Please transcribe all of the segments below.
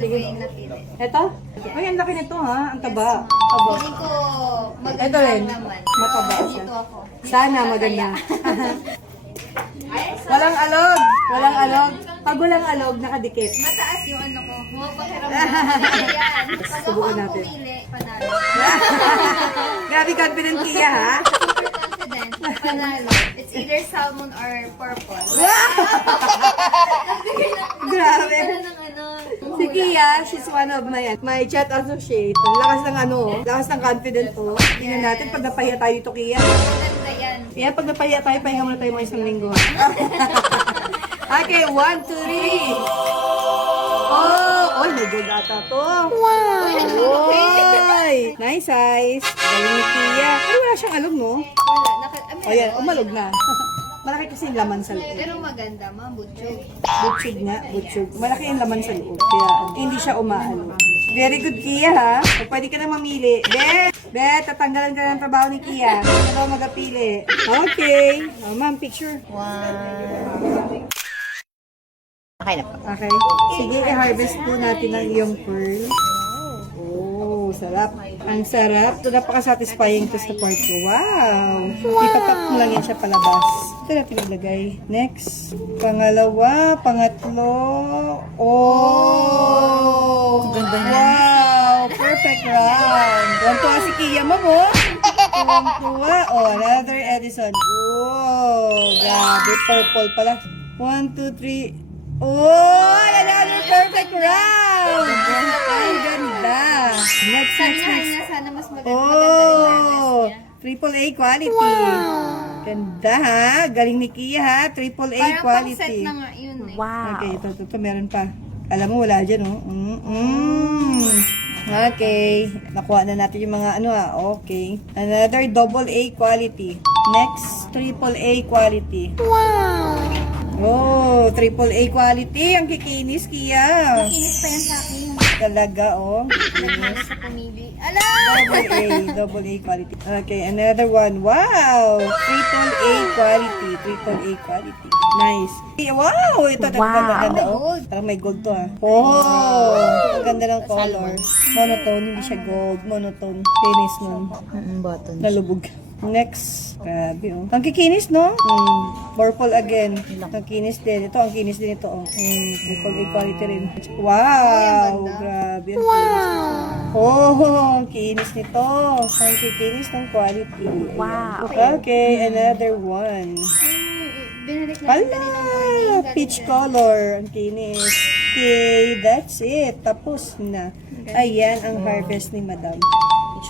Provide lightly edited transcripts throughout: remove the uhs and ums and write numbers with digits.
Gusto ko yung napili. Ito? Ay, ang laki nito ha. Ang taba. Yes, Taba. Feeling ko maganda Ito rin. naman. Mataba siya. Dito ako. Sana maganda. Walang alog. Walang alog. Pag walang alog, nakadikit. Mataas yung ano ko. Mapakiramdam. Yan. Pag ako Subukan ang natin. pumili, panalo. Grabe confident Kia ha. Super confident. Panalo. It's either salmon or purple. Grabe. Ng ano. Si Kia, she's one of my chat associate. Ang lakas ng ano, lakas ng confident to. Tingnan natin pag napahiya tayo ito, Kia. Maganda yan. Kaya pag napahiya tayo, pahinga muna tayo mga isang linggo. Okay, 1, 2, 3. Oh, oy, may gold ata to. Wow! Oy! Nice size. Galing ni Kia. Pero wala siyang alog, no? Wala. O yan, umalog na. Malaki kasi yung laman sa loob. Pero maganda, mga butchog. Butchug nga, butchug. Malaki yung laman sa loob. Kaya hindi siya umaalog. Very good, Kia, ha? So, pwede ka na mamili. Be, tatanggalan ka ng trabaho ni Kia. Ano daw magapili? Okay. Oh, ma'am, picture. Okay na po. Okay. Sige, i-harvest po natin ang iyong pearl. Oh, sarap. Ang sarap. Ito, napaka-satisfying to sa part ko. Wow! Ipapap mo lang yan siya palabas. Ito natin ilagay. Next. Pangalawa, pangatlo. Oh! Ganda niya. Wow! Perfect round. Tuwan-tuwa si Kia mo mo. Tuwan-tuwa. Oh, another Edison. Oh, grabe. Purple pala. 1, 2, 3. Oh, another perfect round! Ang ganda! Next, Sabi next, nga next. niya, sana mas maganda yung harvest Oh, niya. AAA quality. Ganda ha. Galing ni Kia ha. AAA Parang pang set quality. na nga yun eh. Wow. Okay, ito, meron pa. Alam mo, wala dyan, oh. Okay. Nakuha na natin yung mga ano, okay. Another AA quality. Next, AAA quality. Oh, AAA quality. Ang kikinis, Kia. Kinis pa yan sa akin. Talaga, oh. Nagmana sa pumili. Ala! AA quality. Okay, another one. Wow! AAA quality. AAA quality. Nice. Wow! Ito, Wow. ganda, oh. Parang may gold to, Oh! Ang ganda ng color. Monotone, hindi siya gold. Monotone. Kinis nun. Button. Nalubog. Next. Grabe, oh. Ang kikinis, no? Purple again. Ang kinis din. Ito, ang kinis din ito, oh. Purple quality rin. Wow! Grabe. Wow! Oh, ang kinis nito. Ang kikinis ng quality. Wow. Okay, another one. Binalik na Hala! Peach color. Ang kinis. Okay, that's it. Tapos na. Ayan ang harvest ni Madam.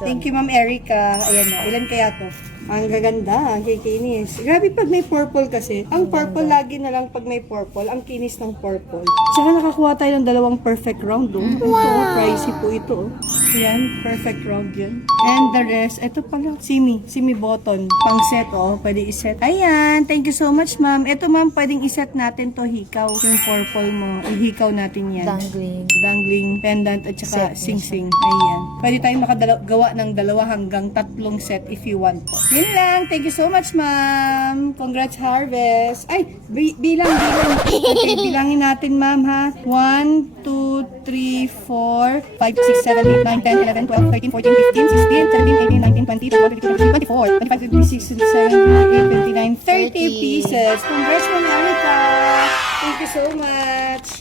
Thank you, Ma'am Erica. Ayan na. Ilan kaya to? Ang gaganda, ang kikinis. Grabe pag may purple kasi. Ang purple lagi na lang pag may purple. Ang kinis ng purple. Tsaka nakakuha tayo ng dalawang perfect round. Oh. Ito, pricey po ito. Oh. Ayan, perfect round yun. And the rest, ito pala, simi button. Pang set, oh. Pwede iset. Ayan, thank you so much, ma'am. Ito, ma'am, pwedeng iset natin to hikaw. Yung purple mo. Ihikaw natin yan. Dangling, pendant, at saka sing-sing. Ayan. Pwede tayong makagawa ng 2 hanggang 3 set if you want po. Yun lang. Thank you so much, ma'am. Congrats, harvest. Ay, bilang. Okay, bilangin natin, ma'am, ha. 1, 2, 3, 4, 5, 6, 7, 8, 9, 10, 11, 12, 13, 14, 15, 16, 17, 18, 19, 20, 21, 22, 24, 25, 26, 27, 28, 29, 30 pieces. Congrats, Ma'am Erica. Thank you so much.